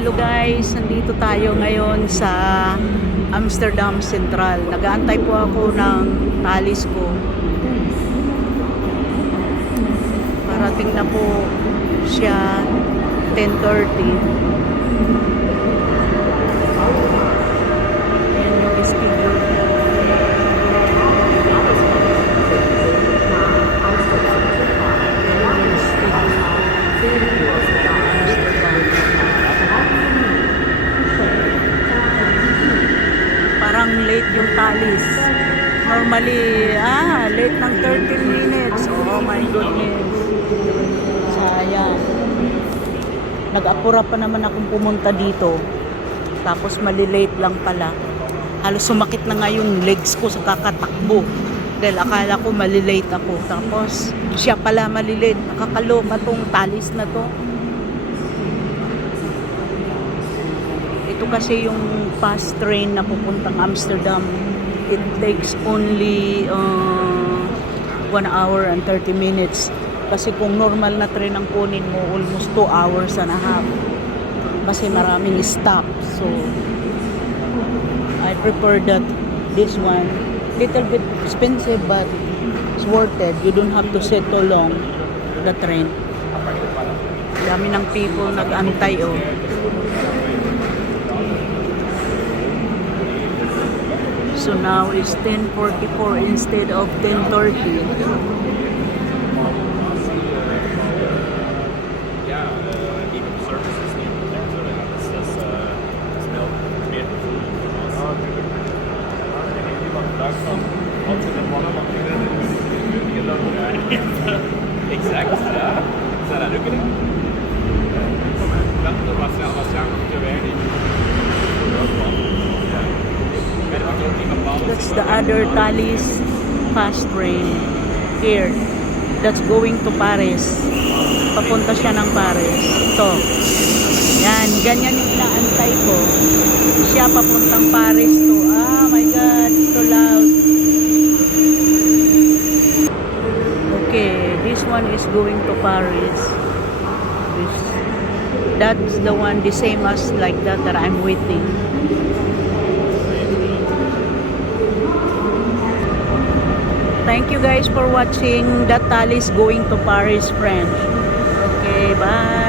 Hello guys, nandito tayo ngayon sa Amsterdam Central. Nag-aantay po ako ng talis ko. Parating na po siya 10:30. Yan yung schedule niya. Parang late yung talis. Normally, late ng 13 minutes. Oh my goodness. Sayang. Nag-apura pa naman akong pumunta dito. Tapos malilate lang pala. Halos sumakit na nga yung legs ko sa kakatakbo. Dahil akala ko malilate ako. Tapos siya pala malilate. Nakakaloma tong talis na to. Ito kasi yung fast train na pupuntang Amsterdam. It takes only 1 hour and 30 minutes. Kasi kung normal na train ang kunin mo, almost 2 hours and a half. Kasi maraming stop. So, I prefer that this one. Little bit expensive but it's worth it. You don't have to sit so long the train. Dami ng people nag-antay oh. So now it's 10:44 instead of 10:30. Exakt, ja. Så är det du kan. Vänta bara se vad jag gör vägen. That's the other Thalys fast train here. That's going to Paris. Papunta siya ng Paris. Ito. Yan, ganyan yung inaantay ko. Siya papuntang Paris to. Ah, my God, so loud. Okay, this one is going to Paris. That's the one, the same as like that I'm waiting. Thank you guys for watching. That Thalys going to Paris, friends. Okay, bye.